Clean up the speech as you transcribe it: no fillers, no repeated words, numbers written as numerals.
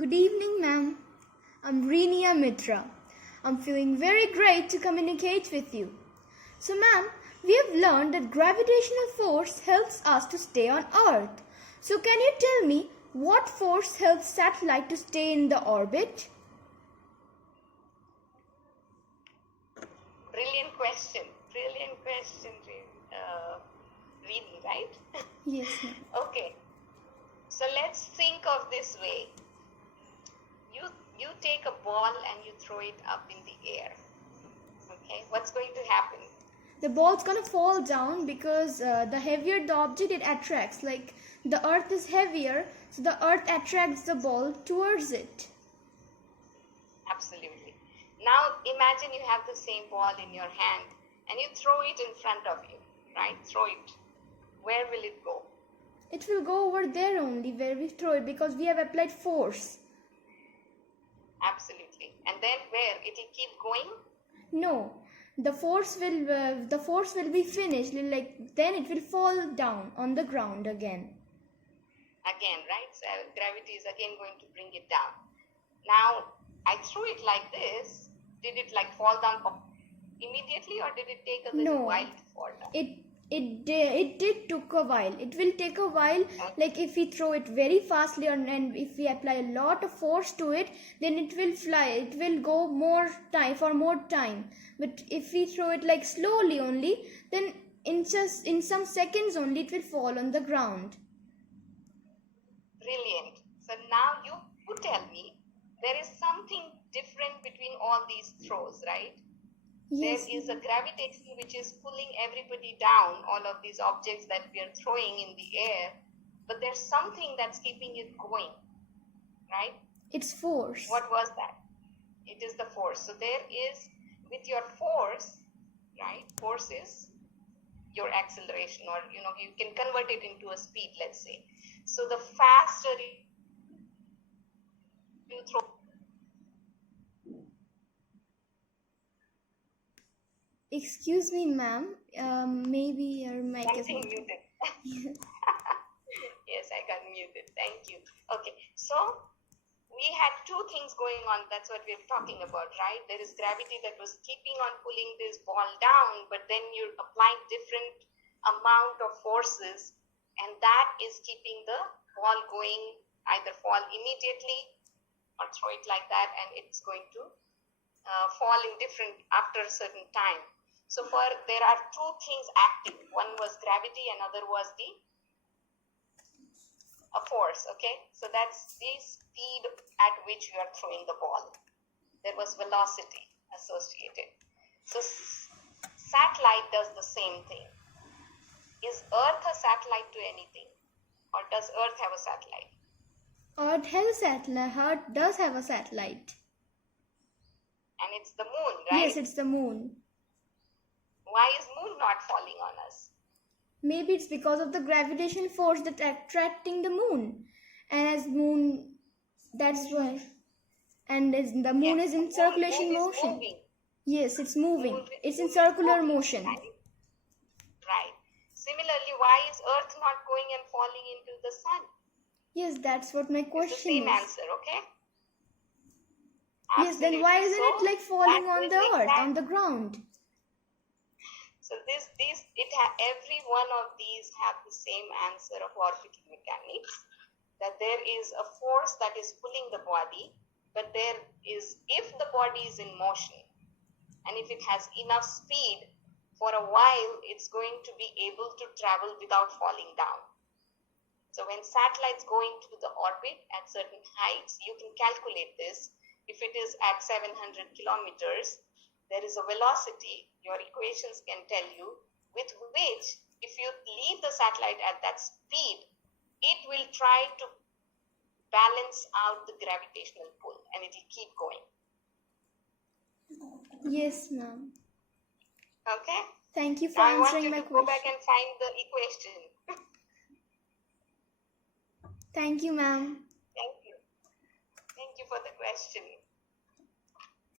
Good evening, ma'am. I'm Rinia Mitra. I'm feeling very great to communicate with you. So, ma'am, we have learned that gravitational force helps us to stay on Earth. So, can you tell me what force helps satellite to stay in the orbit? Brilliant question, Reedy, right? Yes, ma'am. Okay, so let's think of this way. You take a ball and you throw it up in the air. Okay, what's going to happen? The ball's gonna fall down because the heavier the object it attracts. Like the Earth is heavier, so the Earth attracts the ball towards it. Absolutely. Now imagine you have the same ball in your hand and you throw it in front of you, right? Throw it. Where will it go? It will go over there only where we throw it because we have applied force. Absolutely. And then where? It will keep going? No, the force will be finished. Like then it will fall down on the ground again. Again, right? So gravity is again going to bring it down. Now I threw it like this. Did it like fall down immediately, or did it take a little while to fall down? It did took a while. It will take a while. Okay. Like if we throw it very fastly and if we apply a lot of force to it, then it will fly. It will go for more time. But if we throw it like slowly only, then in some seconds only it will fall on the ground. Brilliant. So now you tell me, there is something different between all these throws, right? Yes. There is a gravitation which is pulling everybody down, all of these objects that we are throwing in the air, but there's something that's keeping it going, right? It's force. What was that? It is the force. So there is, with your force, right? Force is your acceleration, or you can convert it into a speed, let's say. So the faster you throw. Excuse me, ma'am. Maybe your mic is muted. Yes, I got muted. Thank you. Okay, so we had two things going on. That's what we're talking about, right? There is gravity that was keeping on pulling this ball down, but then you're applying different amount of forces, and that is keeping the ball going, either fall immediately or throw it like that, and it's going to fall in different after a certain time. So there are two things active. One was gravity, another was a force. Okay, so that's the speed at which you are throwing the ball. There was velocity associated. So satellite does the same thing. Is Earth a satellite to anything, or does Earth have a satellite? Earth has a satellite. Earth does have a satellite. And it's the moon, right? Yes, it's the moon. Why is moon not falling on us? Maybe it's because of the gravitational force that's attracting the moon. And as moon, that's why. And as the moon is in circulation motion. Moving. Yes, it's moving. It's in circular motion. Right. Similarly, why is Earth not going and falling into the sun? Yes, that's what my question it's the same is. answer, okay? Yes, then why isn't it like falling on the earth, on the ground? So every one of these have the same answer of orbital mechanics, that there is a force that is pulling the body, but there is, if the body is in motion, and if it has enough speed, for a while, it's going to be able to travel without falling down. So when satellites go into the orbit at certain heights, you can calculate this. If it is at 700 kilometers, there is a velocity, your equations can tell you, with which if you leave the satellite at that speed, it will try to balance out the gravitational pull, and it will keep going. Yes, ma'am. Okay? Thank you for answering my question. Go back and find the equation. Thank you, ma'am. Thank you. Thank you for the question.